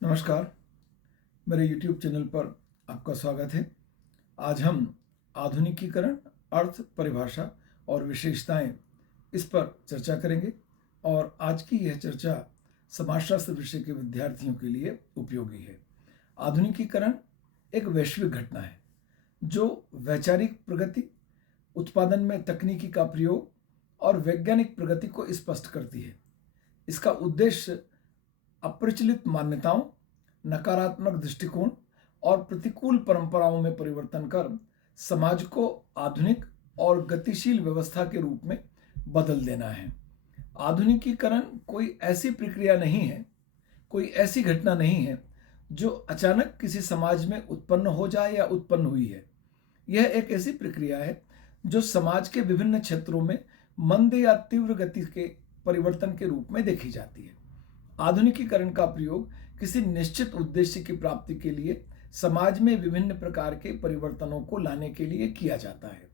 नमस्कार। मेरे YouTube channel पर आपका स्वागत है। आज हम आधुनिकीकरण, अर्थ, परिभाषा और विशेषताएं इस पर चर्चा करेंगे और आज की यह चर्चा समाजशास्त्र विषय के विद्यार्थियों के लिए उपयोगी है। आधुनिकीकरण एक वैश्विक घटना है जो वैचारिक प्रगति, उत्पादन में तकनीकी का प्रयोग और वैज्ञानिक प्रगति को स्पष्ट करती है। इसका उद्देश्य अप्रचलित मान्यताओं, नकारात्मक दृष्टिकोण और प्रतिकूल परंपराओं में परिवर्तन कर समाज को आधुनिक और गतिशील व्यवस्था के रूप में बदल देना है। आधुनिकीकरण कोई ऐसी प्रक्रिया नहीं है, कोई ऐसी घटना नहीं है जो अचानक किसी समाज में उत्पन्न हो जाए या उत्पन्न हुई है। यह एक ऐसी प्रक्रिया है जो समाज के विभिन्न क्षेत्रों में मंद या तीव्र गति के परिवर्तन के रूप में देखी जाती है। आधुनिकीकरण का प्रयोग किसी निश्चित उद्देश्य की प्राप्ति के लिए समाज में विभिन्न प्रकार के परिवर्तनों को लाने के लिए किया जाता है।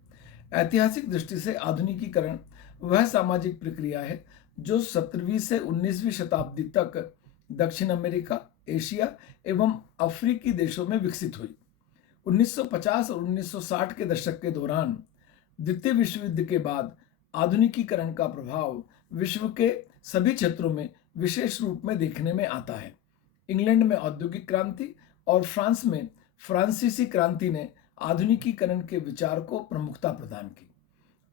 ऐतिहासिक दृष्टि से आधुनिकीकरण वह सामाजिक प्रक्रिया है जो 17वीं से 19वीं शताब्दी तक दक्षिण अमेरिका, एशिया एवं अफ्रीकी देशों में विकसित हुई। 1950 और 1960 के दशक के दौरान द्वितीय विश्व युद्ध के बाद आधुनिकीकरण का प्रभाव विश्व के सभी क्षेत्रों में विशेष रूप में देखने में आता है। इंग्लैंड में औद्योगिक क्रांति और फ्रांस में फ्रांसीसी क्रांति ने आधुनिकीकरण के विचार को प्रमुखता प्रदान की।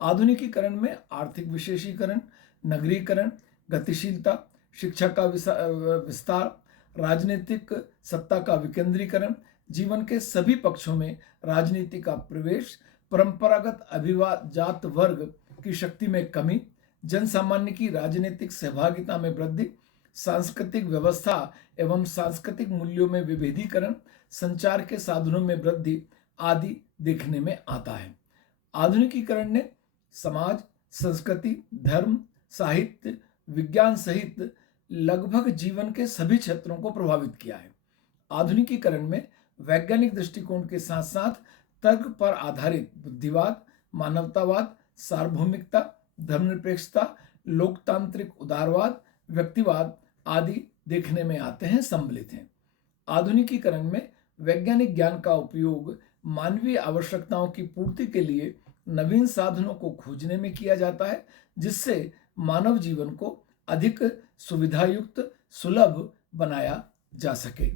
आधुनिकीकरण में आर्थिक विशेषीकरण, नगरीकरण, गतिशीलता, शिक्षा का विस्तार, राजनीतिक सत्ता का विकेंद्रीकरण, जीवन के सभी पक्षों में राजनीति का प्रवेश, परंपरागत अभिजात वर्ग की शक्ति में कमी, जनसामान्य की राजनीतिक सहभागिता में वृद्धि, सांस्कृतिक व्यवस्था एवं सांस्कृतिक मूल्यों में विभेदीकरण, संचार के साधनों में वृद्धि आदि देखने में आता है। आधुनिकीकरण ने समाज, संस्कृति, धर्म, साहित्य, विज्ञान सहित लगभग जीवन के सभी क्षेत्रों को प्रभावित किया है। आधुनिकीकरण में वैज्ञानिक दृष्टिकोण के साथ साथ तर्क पर आधारित बुद्धिवाद, मानवतावाद, सार्वभौमिकता, धर्मनिरपेक्षता, लोकतांत्रिक उदारवाद, व्यक्तिवाद आदि देखने में आते हैं, सम्मिलित हैं। आधुनिकीकरण में वैज्ञानिक ज्ञान का उपयोग मानवीय आवश्यकताओं की पूर्ति के लिए नवीन साधनों को खोजने में किया जाता है, जिससे मानव जीवन को अधिक सुविधायुक्त, सुलभ बनाया जा सके।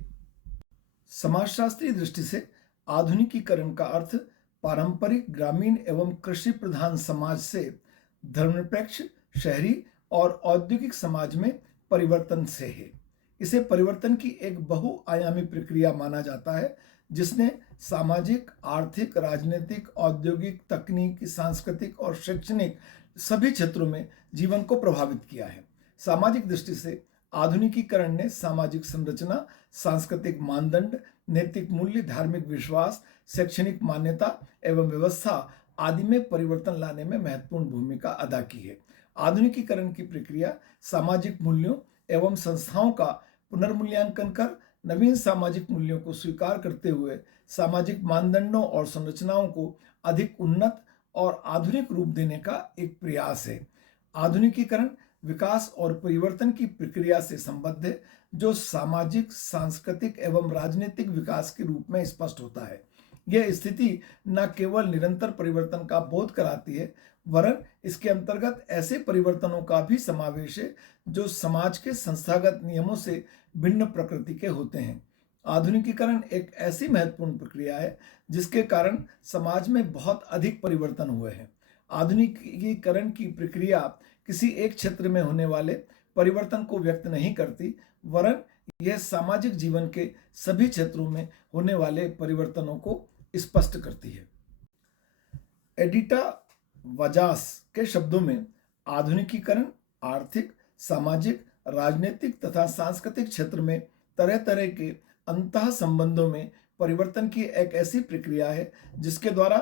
समाजशास्त्रीय दृष्टि से आधुनिकीकरण का अर्थ पारंपरिक ग्रामीण एवं कृषि प्रधान समाज से धर्मनिरपेक्ष, शहरी और औद्योगिक समाज में परिवर्तन से है। इसे परिवर्तन की एक बहुआयामी प्रक्रिया माना जाता है जिसने सामाजिक, आर्थिक, राजनीतिक, औद्योगिक, तकनीकी, सांस्कृतिक और शैक्षणिक सभी क्षेत्रों में जीवन को प्रभावित किया है। सामाजिक दृष्टि से आधुनिकीकरण ने सामाजिक संरचना, सांस्कृतिक मानदंड, नैतिक मूल्य, धार्मिक विश्वास, शैक्षणिक मान्यता एवं व्यवस्था आदि में परिवर्तन लाने में महत्वपूर्ण भूमिका अदा की है। आधुनिकीकरण की प्रक्रिया सामाजिक मूल्यों एवं संस्थाओं का पुनर्मूल्यांकन कर नवीन सामाजिक मूल्यों को स्वीकार करते हुए सामाजिक मानदंडों और संरचनाओं को अधिक उन्नत और आधुनिक रूप देने का एक प्रयास है। आधुनिकीकरण विकास और परिवर्तन की प्रक्रिया से संबद्ध है जो सामाजिक, सांस्कृतिक एवं राजनीतिक विकास के रूप में स्पष्ट होता है। यह स्थिति न केवल निरंतर परिवर्तन का बोध कराती है, वरन इसके अंतर्गत ऐसे परिवर्तनों का भी समावेश है जो समाज के संस्थागत नियमों से भिन्न प्रकृति के होते हैं। आधुनिकीकरण एक ऐसी महत्वपूर्ण प्रक्रिया है जिसके कारण समाज में बहुत अधिक परिवर्तन हुए हैं। आधुनिकीकरण की प्रक्रिया किसी एक क्षेत्र में होने वाले परिवर्तन को व्यक्त नहीं करती, वरन यह सामाजिक जीवन के सभी क्षेत्रों में होने वाले परिवर्तनों को स्पष्ट करती है। एडिटा वजास के शब्दों में आधुनिकीकरण आर्थिक, सामाजिक, राजनीतिक तथा सांस्कृतिक क्षेत्र में तरह तरह के अंतः संबंधों में परिवर्तन की एक ऐसी प्रक्रिया है जिसके द्वारा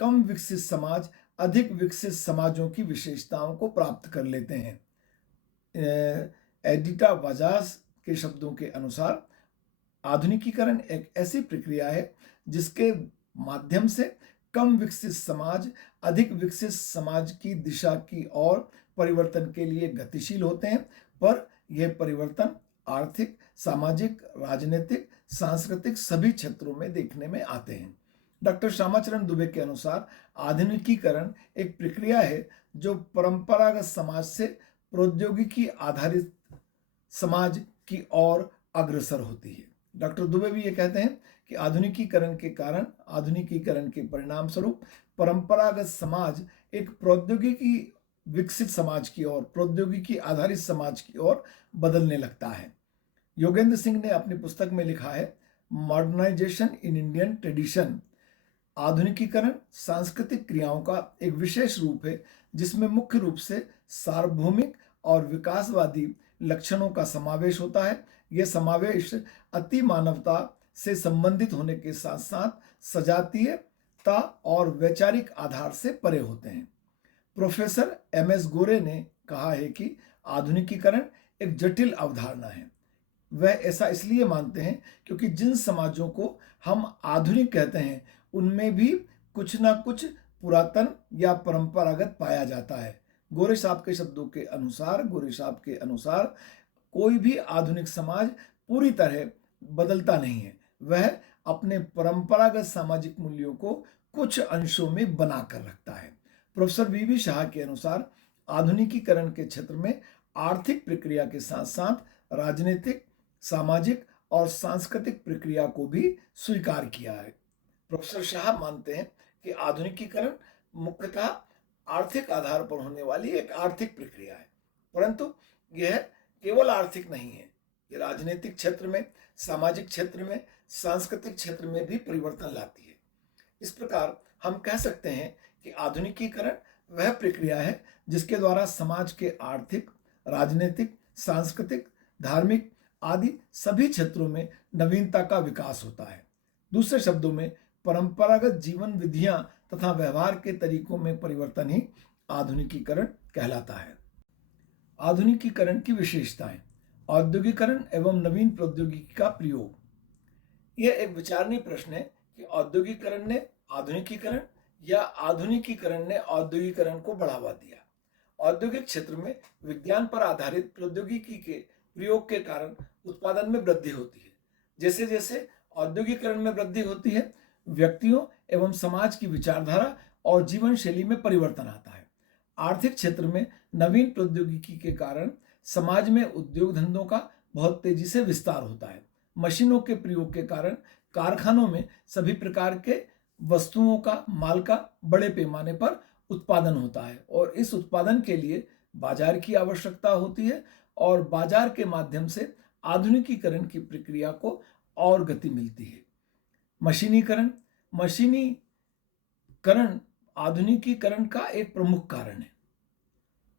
कम विकसित समाज अधिक विकसित समाजों की विशेषताओं को प्राप्त कर लेते हैं। एडिटा वजास के शब्दों के अनुसार आधुनिकीकरण एक ऐसी प्रक्रिया है जिसके माध्यम से कम विकसित समाज अधिक विकसित समाज की दिशा की ओर परिवर्तन के लिए गतिशील होते हैं, पर यह परिवर्तन आर्थिक, सामाजिक, राजनीतिक, सांस्कृतिक सभी क्षेत्रों में देखने में आते हैं। डॉक्टर श्यामाचरण दुबे के अनुसार आधुनिकीकरण एक प्रक्रिया है जो परंपरागत समाज से प्रौद्योगिकी आधारित समाज की ओर अग्रसर होती है। डॉक्टर दुबे भी ये कहते हैं कि आधुनिकीकरण के परिणाम स्वरूप परंपरागत समाज एक प्रौद्योगिकी विकसित समाज की ओर, प्रौद्योगिकी आधारित समाज की ओर बदलने लगता है। योगेंद्र सिंह ने अपनी पुस्तक में लिखा है, मॉडर्नाइजेशन इन इंडियन ट्रेडिशन, आधुनिकीकरण सांस्कृतिक क्रियाओं का एक विशेष रूप है जिसमें मुख्य रूप से सार्वभौमिक और विकासवादी लक्षणों का समावेश होता है। यह समावेश अति मानवता से संबंधित होने के साथ साथ सजातीयता और वैचारिक आधार से परे होते हैं। प्रोफेसर MS गोरे ने कहा है कि आधुनिकीकरण एक जटिल अवधारणा है। वह ऐसा इसलिए मानते हैं क्योंकि जिन समाजों को हम आधुनिक कहते हैं उनमें भी कुछ ना कुछ पुरातन या परंपरागत पाया जाता है। गोरे साहब के अनुसार कोई भी आधुनिक समाज पूरी तरह बदलता नहीं है, वह अपने परंपरागत सामाजिक मूल्यों को कुछ अंशों में बनाकर रखता है। प्रोफेसर VV शाह के अनुसार आधुनिकीकरण के क्षेत्र में आर्थिक प्रक्रिया के साथ साथ राजनीतिक, सामाजिक और सांस्कृतिक प्रक्रिया को भी स्वीकार किया है। प्रोफेसर शाह मानते हैं कि आधुनिकीकरण मुख्यतः आर्थिक आधार पर होने वाली एक आर्थिक प्रक्रिया है, परंतु यह केवल आर्थिक नहीं है, ये राजनीतिक क्षेत्र में, सामाजिक क्षेत्र में, सांस्कृतिक क्षेत्र में भी परिवर्तन लाती है। इस प्रकार हम कह सकते हैं कि आधुनिकीकरण वह प्रक्रिया है जिसके द्वारा समाज के आर्थिक, राजनीतिक, सांस्कृतिक, धार्मिक आदि सभी क्षेत्रों में नवीनता का विकास होता है। दूसरे शब्दों में परंपरागत जीवन विधियां तथा व्यवहार के तरीकों में परिवर्तन ही आधुनिकीकरण कहलाता है। आधुनिकीकरण की विशेषताएं, औद्योगिकरण एवं नवीन प्रौद्योगिकी का प्रयोग। यह एक विचारणीय प्रश्न है कि औद्योगिकरण ने आधुनिकीकरण या आधुनिकीकरण ने औद्योगिकरण को बढ़ावा दिया। औद्योगिक क्षेत्र में विज्ञान पर आधारित प्रौद्योगिकी के प्रयोग के कारण उत्पादन में वृद्धि होती है। जैसे जैसे औद्योगिकरण में वृद्धि होती है, व्यक्तियों एवं समाज की विचारधारा और जीवन शैली में परिवर्तन आता है। आर्थिक क्षेत्र में नवीन प्रौद्योगिकी के कारण समाज में उद्योग धंधों का बहुत तेजी से विस्तार होता है। मशीनों के प्रयोग के कारण कारखानों में सभी प्रकार के वस्तुओं का, माल का बड़े पैमाने पर उत्पादन होता है और इस उत्पादन के लिए बाजार की आवश्यकता होती है और बाजार के माध्यम से आधुनिकीकरण की प्रक्रिया को और गति मिलती है। मशीनीकरण आधुनिकीकरण का एक प्रमुख कारण है।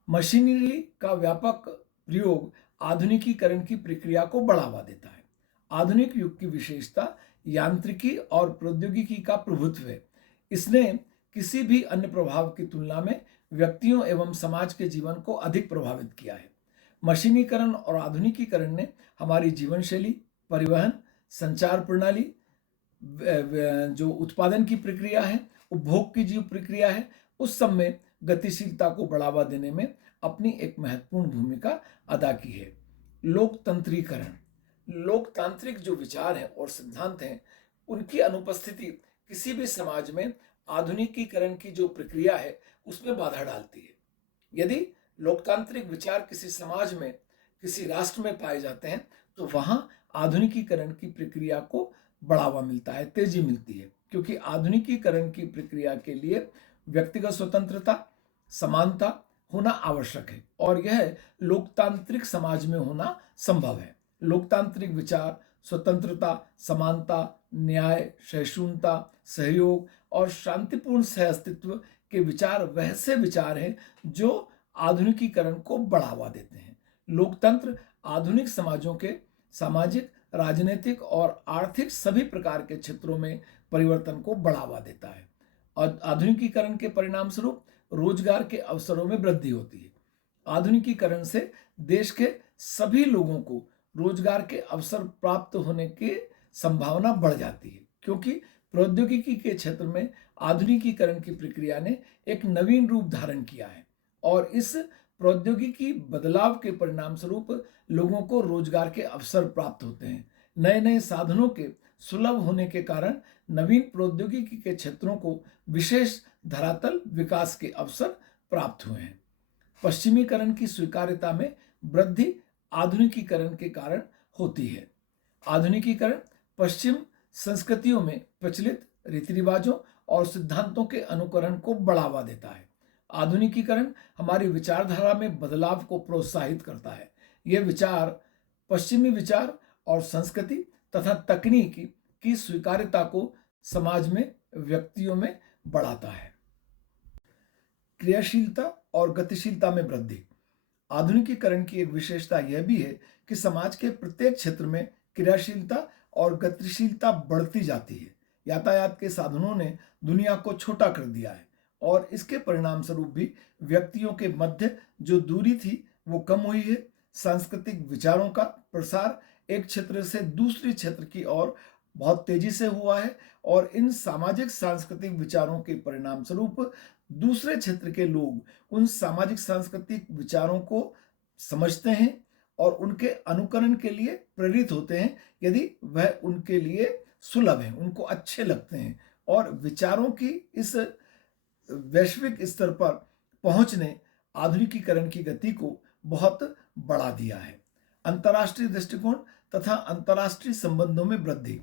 मशीनरी का व्यापक प्रयोग आधुनिकीकरण की प्रक्रिया को बढ़ावा देता है। आधुनिक युग की विशेषता यांत्रिकी और प्रौद्योगिकी का प्रभुत्व है। इसने किसी भी अन्य प्रभाव की तुलना में व्यक्तियों एवं समाज के जीवन को अधिक प्रभावित किया है। मशीनीकरण और आधुनिकीकरण ने हमारी जीवन शैली, परिवहन, संचार प्रणाली, जो उत्पादन की प्रक्रिया है, उपभोग की जो प्रक्रिया है, उस सब में गतिशीलता को बढ़ावा देने में अपनी एक महत्वपूर्ण भूमिका अदा की है। लोकतंत्रीकरण, लोकतांत्रिक जो विचार हैं और सिद्धांत हैं, उनकी अनुपस्थिति किसी भी समाज में आधुनिकीकरण की जो प्रक्रिया है उसमें बाधा डालती है। यदि लोकतांत्रिक विचार किसी समाज में, किसी राष्ट्र में पाए जाते हैं तो वहां आधुनिकीकरण की प्रक्रिया को बढ़ावा मिलता है, तेजी मिलती है, क्योंकि आधुनिकीकरण की प्रक्रिया के लिए व्यक्तिगत स्वतंत्रता, समानता होना आवश्यक है और यह लोकतांत्रिक समाज में होना संभव है। लोकतांत्रिक विचार स्वतंत्रता, समानता, न्याय, सहिष्णुता, सहयोग और शांतिपूर्ण सहअस्तित्व के विचार वैसे विचार हैं जो आधुनिकीकरण को बढ़ावा देते हैं। लोकतंत्र आधुनिक समाजों के सामाजिक, राजनीतिक और आर्थिक सभी प्रकार के क्षेत्रों में परिवर्तन को बढ़ावा देता है और आधुनिकीकरण के परिणाम स्वरूप रोजगार के अवसरों में वृद्धि होती है। आधुनिकीकरण से देश के सभी लोगों को रोजगार के अवसर प्राप्त होने की संभावना बढ़ जाती है, क्योंकि प्रौद्योगिकी के क्षेत्र में आधुनिकीकरण की प्रक्रिया ने एक नवीन रूप धारण किया है और इस प्रौद्योगिकी बदलाव के परिणाम स्वरूप लोगों को रोजगार के अवसर प्राप्त होते हैं। नए नए साधनों के सुलभ होने के कारण नवीन प्रौद्योगिकी के क्षेत्रों को विशेष धरातल विकास के अवसर प्राप्त हुए हैं। पश्चिमीकरण की स्वीकार्यता में वृद्धि आधुनिकीकरण के कारण होती है। आधुनिकीकरण पश्चिम संस्कृतियों में प्रचलित रीति रिवाजों और सिद्धांतों के अनुकरण को बढ़ावा देता है। आधुनिकीकरण हमारी विचारधारा में बदलाव को प्रोत्साहित करता है। यह विचार पश्चिमी विचार और संस्कृति तथा तकनीकी की स्वीकार्यता को समाज में व्यक्तियों में बढ़ाता है। क्रियाशीलता और गतिशीलता में वृद्धि। आधुनिकीकरण की एक विशेषता यह भी है कि समाज के प्रत्येक क्षेत्र में क्रियाशीलता और गतिशीलता बढ़ती जाती है। यातायात के साधनों ने दुनिया को छोटा कर दिया है और इसके परिणाम स्वरूप भी व्यक्तियों के मध्य जो दूरी थी वो कम हुई है। सांस्कृतिक विचारों का प्रसार एक क्षेत्र से दूसरे क्षेत्र की ओर बहुत तेजी से हुआ है और इन सामाजिक सांस्कृतिक विचारों के परिणाम स्वरूप दूसरे क्षेत्र के लोग उन सामाजिक सांस्कृतिक विचारों को समझते हैं और उनके अनुकरण के लिए प्रेरित होते हैं यदि वह उनके लिए सुलभ हैं, उनको अच्छे लगते हैं। और विचारों की इस वैश्विक स्तर पर पहुंच ने आधुनिकीकरण की गति को बहुत बढ़ा दिया है। अंतर्राष्ट्रीय दृष्टिकोण तथा अंतर्राष्ट्रीय संबंधों में वृद्धि।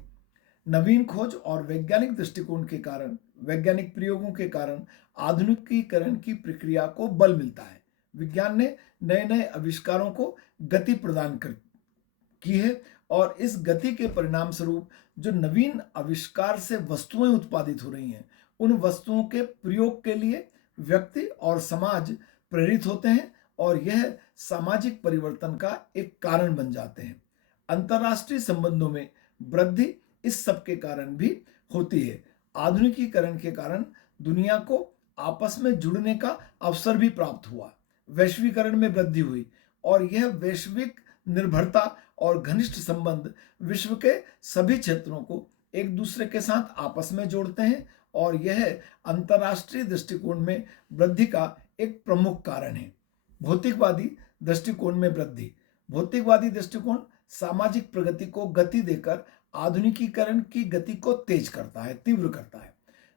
नवीन खोज और वैज्ञानिक दृष्टिकोण के कारण, वैज्ञानिक प्रयोगों के कारण आधुनिकीकरण की प्रक्रिया को बल मिलता है। विज्ञान ने नए नए आविष्कारों को गति प्रदान की है और इस गति के परिणाम स्वरूप जो नवीन आविष्कार से वस्तुएं उत्पादित हो रही हैं, उन वस्तुओं के प्रयोग के लिए व्यक्ति और समाज प्रेरित होते हैं और यह सामाजिक परिवर्तन का एक कारण बन जाते हैं। अंतर्राष्ट्रीय संबंधों में वृद्धि इस सब के कारण भी होती है। आधुनिकीकरण के कारण दुनिया को आपस में जुड़ने का अवसर भी प्राप्त हुआ। वैश्वीकरण में वृद्धि हुई और यह वैश्विक निर्भरता और घनिष्ठ संबंध विश्व के सभी क्षेत्रों को एक दूसरे के साथ आपस में जोड़ते हैं और यह अंतर्राष्ट्रीय दृष्टिकोण में वृद्धि का एक प्रमुख कारण है। भौतिकवादी दृष्टिकोण में वृद्धि। भौतिकवादी दृष्टिकोण सामाजिक प्रगति को गति देकर आधुनिकीकरण की गति को तेज करता है, तीव्र करता है।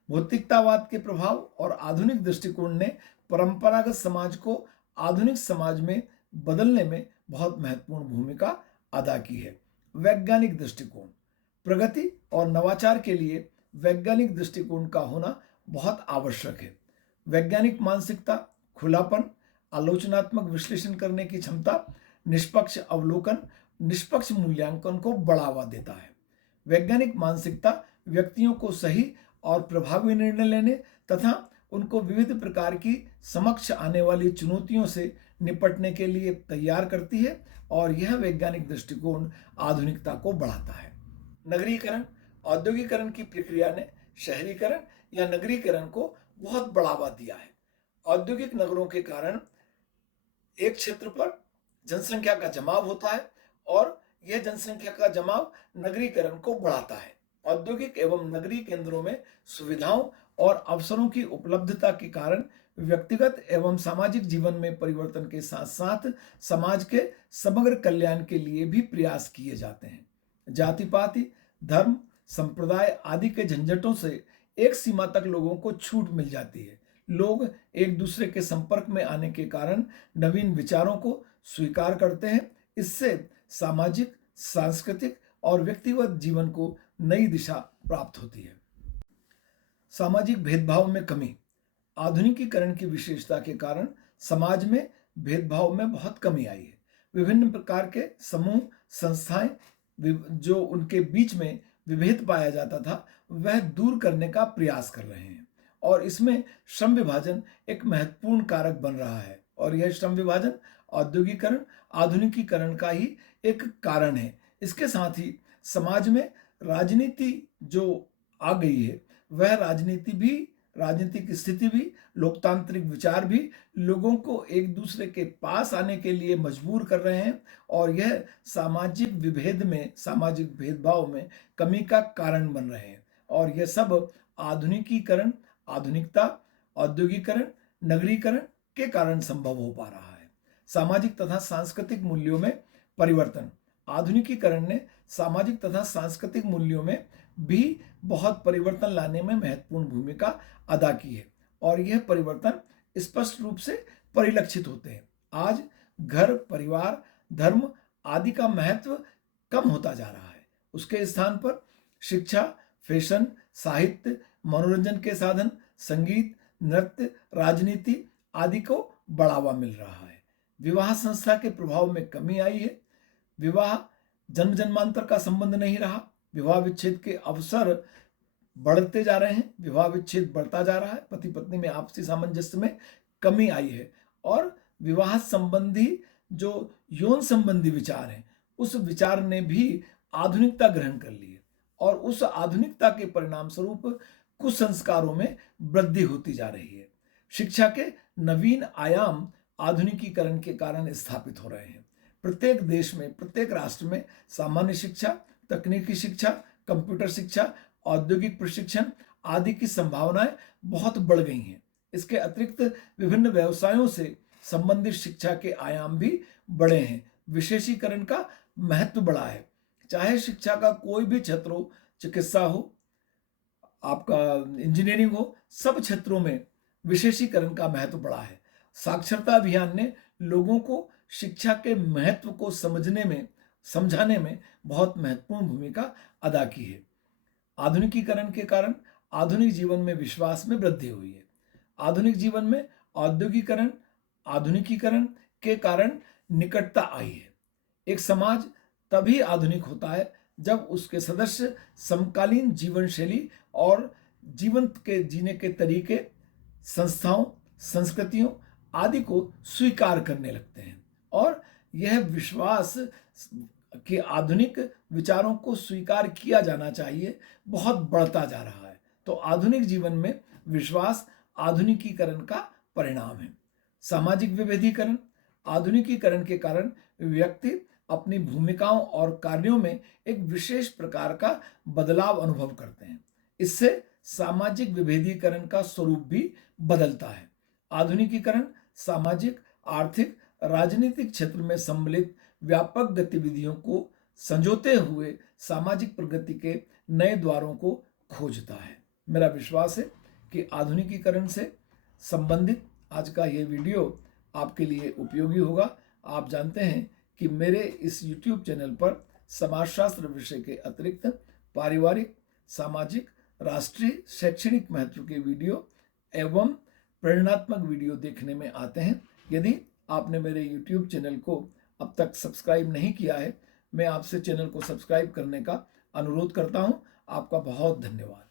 भौतिकतावाद के प्रभाव और आधुनिक दृष्टिकोण ने परंपरागत समाज को आधुनिक समाज में बदलने में बहुत महत्वपूर्ण भूमिका अदा की है। वैज्ञानिक दृष्टिकोण। प्रगति और नवाचार के लिए वैज्ञानिक दृष्टिकोण का होना बहुत आवश्यक है। वैज्ञानिक मानसिकता खुलापन, आलोचनात्मक विश्लेषण करने की क्षमता, निष्पक्ष अवलोकन, निष्पक्ष मूल्यांकन को बढ़ावा देता है। वैज्ञानिक मानसिकता व्यक्तियों को सही और प्रभावी निर्णय लेने तथा उनको विविध प्रकार की समक्ष आने वाली चुनौतियों से निपटने के लिए तैयार करती है और यह वैज्ञानिक दृष्टिकोण आधुनिकता को बढ़ाता है। नगरीकरण। औद्योगिकरण की प्रक्रिया ने शहरीकरण या नगरीकरण को बहुत बढ़ावा दिया है। औद्योगिक नगरों के कारण एक क्षेत्र पर जनसंख्या का जमाव होता है और यह जनसंख्या का जमाव नगरीकरण को बढ़ाता है। औद्योगिक एवं नगरीय केंद्रों में सुविधाओं और अवसरों की उपलब्धता के कारण व्यक्तिगत एवं सामाजिक जीवन में परिवर्तन के साथ साथ समाज के समग्र कल्याण के लिए भी प्रयास किए जाते हैं। जाति पाति, धर्म, संप्रदाय आदि के झंझटों से एक सीमा तक लोगों को छूट मिल जाती है। लोग एक दूसरे के संपर्क में आने के कारण नवीन विचारों को स्वीकार करते हैं। इससे सामाजिक, सांस्कृतिक और व्यक्तिगत जीवन को नई दिशा प्राप्त होती है। सामाजिक भेदभाव में कमी। आधुनिकीकरण की विशेषता के कारण समाज में भेदभाव में बहुत कमी आई है। विभिन्न प्रकार के समूह, संस्थाएं जो उनके बीच में विभेद पाया जाता था वह दूर करने का प्रयास कर रहे हैं और इसमें श्रम विभाजन एक महत्वपूर्ण कारक बन रहा है और यह श्रम विभाजन औद्योगिकरण, आधुनिकीकरण का ही एक कारण है। इसके साथ ही समाज में राजनीति जो आ गई है वह राजनीतिक स्थिति भी, लोकतांत्रिक विचार भी लोगों को एक दूसरे के पास आने के लिए मजबूर कर रहे हैं और यह सामाजिक विभेद में, सामाजिक भेदभाव में कमी का कारण बन रहे हैं और यह सब आधुनिकीकरण, आधुनिकता, औद्योगिकरण, नगरीकरण के कारण संभव हो पा रहा है। सामाजिक तथा सांस्कृतिक मूल्यों में परिवर्तन। आधुनिकीकरण ने सामाजिक तथा सांस्कृतिक मूल्यों में भी बहुत परिवर्तन लाने में महत्वपूर्ण भूमिका अदा की है और यह परिवर्तन स्पष्ट रूप से परिलक्षित होते हैं। आज घर, परिवार, धर्म आदि का महत्व कम होता जा रहा है। उसके स्थान पर शिक्षा, फैशन, साहित्य, मनोरंजन के साधन, संगीत, नृत्य, राजनीति आदि को बढ़ावा मिल रहा है। विवाह संस्था के प्रभाव में कमी आई है। विवाह जन्म जन्मांतर का संबंध नहीं रहा। विवाह विच्छेद के अवसर बढ़ते जा रहे हैं। विवाह विच्छेद बढ़ता जा रहा है। पति पत्नी में आपसी सामंजस्य में कमी आई है और विवाह संबंधी जो यौन संबंधी विचार हैं, उस विचार ने भी आधुनिकता ग्रहण कर ली है और उस आधुनिकता के परिणाम स्वरूप कुसंस्कारों में वृद्धि होती जा रही है। शिक्षा के नवीन आयाम आधुनिकीकरण के कारण स्थापित हो रहे हैं। प्रत्येक देश में, प्रत्येक राष्ट्र में सामान्य शिक्षा, तकनीकी शिक्षा, कंप्यूटर शिक्षा, औद्योगिक प्रशिक्षण आदि की संभावनाएं बहुत बढ़ गई हैं। इसके अतिरिक्त विभिन्न व्यवसायों से संबंधित शिक्षा के आयाम भी बढ़े हैं। विशेषीकरण का महत्व बढ़ा है। चाहे शिक्षा का कोई भी क्षेत्र हो, चिकित्सा हो, आपका इंजीनियरिंग हो, सब क्षेत्रों में विशेषीकरण का महत्व बढ़ा है। साक्षरता अभियान ने लोगों को शिक्षा के महत्व को समझाने में बहुत महत्वपूर्ण भूमिका अदा की है। आधुनिकीकरण के कारण आधुनिक जीवन में विश्वास में वृद्धि हुई है। आधुनिक जीवन में आधुनिकीकरण के कारण निकटता आई है। एक समाज तभी आधुनिक होता है जब उसके सदस्य समकालीन जीवन शैली और जीवन के जीने के तरीके, संस्थाओं, संस्कृतियों आदि को स्वीकार करने लगते हैं और यह विश्वास कि आधुनिक विचारों को स्वीकार किया जाना चाहिए बहुत बढ़ता जा रहा है। तो आधुनिक जीवन में विश्वास आधुनिकीकरण का परिणाम है। सामाजिक विभेदीकरण। आधुनिकीकरण के कारण व्यक्ति अपनी भूमिकाओं और कार्यों में एक विशेष प्रकार का बदलाव अनुभव करते हैं। इससे सामाजिक विभेदीकरण का स्वरूप भी बदलता है। आधुनिकीकरण सामाजिक, आर्थिक, राजनीतिक क्षेत्र में सम्मिलित व्यापक गतिविधियों को संजोते हुए सामाजिक प्रगति के नए द्वारों को खोजता है। मेरा विश्वास है कि आधुनिकीकरण से संबंधित आज का ये वीडियो आपके लिए उपयोगी होगा। आप जानते हैं कि मेरे इस YouTube चैनल पर समाजशास्त्र विषय के अतिरिक्त पारिवारिक, सामाजिक, राष्ट्रीय, शैक्षणिक महत्व के वीडियो एवं प्रेरणात्मक वीडियो देखने में आते हैं। यदि आपने मेरे YouTube चैनल को अब तक सब्सक्राइब नहीं किया है, मैं आपसे चैनल को सब्सक्राइब करने का अनुरोध करता हूं। आपका बहुत धन्यवाद।